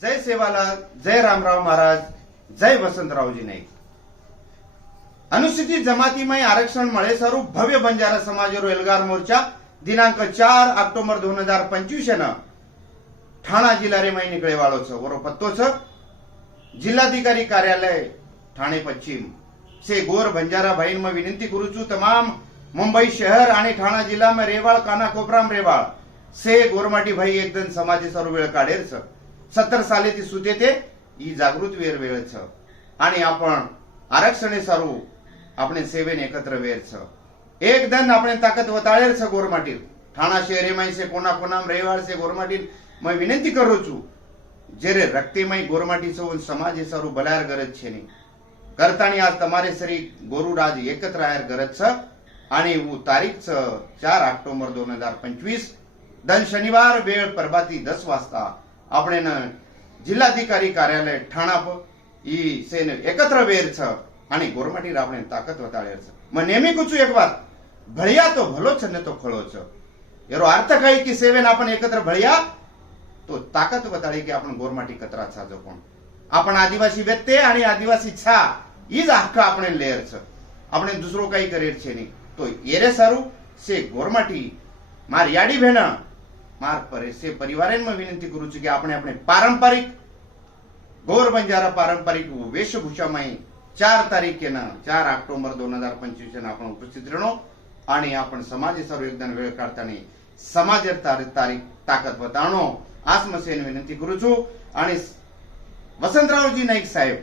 जय सेवालाल, जय रामराव महाराज, जय वसंतरावजी नाईक. अनुसूचित जमातीमय आरक्षण મળે સ્વરૂપ ભવ્ય બંજારા સમાજરો એલ્ગાર મોરચા દિનાંક 4 ઓક્ટોબર 2025 ના ઠાણા જિલ્લા રેમાં નીકળે વાળો છે. ઓરો પત્તો છે જિલ્લાધિકારી કાર્યાલય ઠાणे પશ્ચિમ से गोर बंजारा भाई में विनंती करू छू तमाम मुंबई शहर आणि ठाणा जिल्हा में रेवाळ काना कोपराम रेवाळ से गोरमाटी भाई एकदम समाजे सर्व वेळ काढेल छ. 70 साले ती सुते ते ई जागृत वेर वेळ छ आणि आपण आरक्षणे सर्व આપણે સેવેન એકત્ર વેર छ. एकदम આપણે તાકાત વતાળેલ छ गोरमाटी ठाणा शहरे में से कोना कोनाम रेवाळ से गोरमाटी मैं विनंती करू छू जेरे रक्तेमय गोरमाटी सौ समाजे सर्व बलायर गरज छे नहीं करतानी आज तमारे सरी गोरुराज एकत्र आयर गरज छ आणि वो तारीख छ 4 ऑक्टोबर 2025 दन शनिवार वेळ प्रभाती 10 वाजता આપણે જિલ્લાધિકારી કાર્યાલય ઠાણા ઈ સેન એકત્ર વેર छ आणि गोरमाटी આપણે તાકાત વતાળેર छ. मैं नेहमी कुछ एक बात भळिया तो भलो छ ने तो खळो छ एरो अर्थ काय की सेवेन आपण एकत्र भळिया तो ताकद वताळी की आपण गोरमाटी कतरा छाजो कोण आपण आदिवासी व्यक्ती आणि आदिवासी छा ईज हक्क આપણે લેર छ. આપણે दूसरो काही करेर छे नहीं तो एरे सारू से गोरमाटी मार याडी भेणा मार परे से परिवारेन में विनंती करू છું કે આપણે આપણે पारंपरिक गोर बंजारा पारंपरिक वेशभूषा में 4 तारीखेना 4 ऑक्टोबर 2025 आपण उपस्थित रहणो आणि आपण समाजे सर्व एकदम वेळ काढतानी समाजे तारीख ताकद वताणो आसमसेन विनंती करू છું आणि वसंतरावजी नाईक साहेब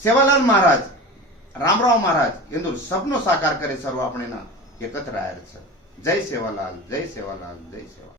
सेवालाल महाराज रामराव महाराज ಎಂದು સપનો સાકાર કરે સર્વ આપણે એકત્ર આયર છે. જય સેવાલાલ, જય સેવાલાલ, જય સેવા.